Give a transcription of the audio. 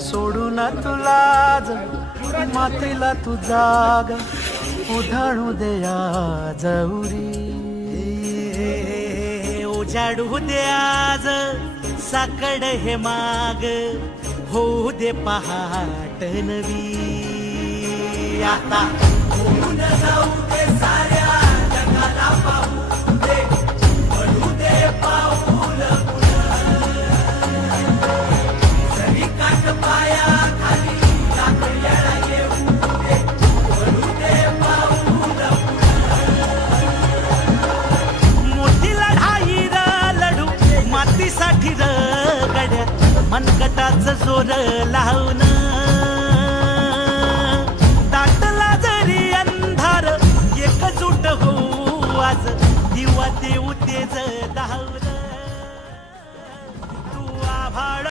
सोडून तुला आज मातीला तू जाग उधाणू दया जवरी उजाडू दे आज साकड हे माग होऊ दे पहाट नवी आता होऊन जाऊ दे साऱ्या जगाला पाहू दे पडू दे पाऊल जरी काट पाया खाली टाकल्याला येऊ दे पडू दे पाऊल मोठी लढाई र लढू मातीसाठी र गड्या मनगटाचं जोर लावून दाटला जरी अंधार एकजूट होऊ आज दिवा देऊ तेज धावून तू आभाळ